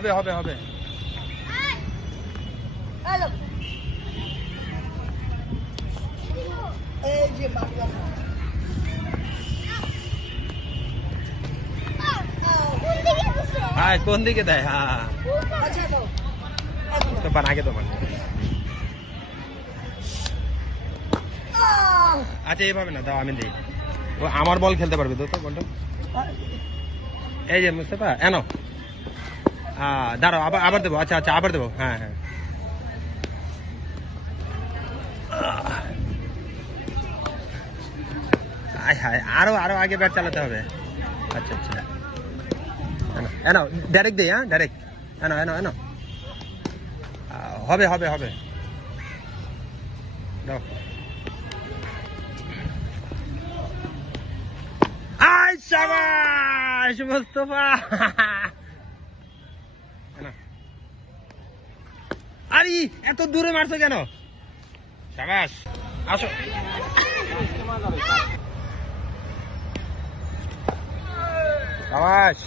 হবে হবে হবে। হ্যাঁ কোন দিকে দেয়? হ্যাঁ তো আগে তো আচ্ছা এইভাবে না দাও, আমি দিই। ও আমার বল খেলতে পারবে তো বলটা। এই যে মুস্তাফা এনো, দাঁড়াও আবার আবার দেবো। আচ্ছা আচ্ছা আবার দেবো। হ্যাঁ হ্যাঁ আরো আরো আগে ব্যাট চালাতে হবে। আচ্ছা আচ্ছা এনো ডাইরেক্ট দিই। হ্যাঁ ডাইরেক্ট এনো এনো এনো। হবে হবে হবে দাও। আই শাবাশ মুস্তাফা। আরে এত দূরে মারছো কেন? শাবাশ আসো। শাবাশ।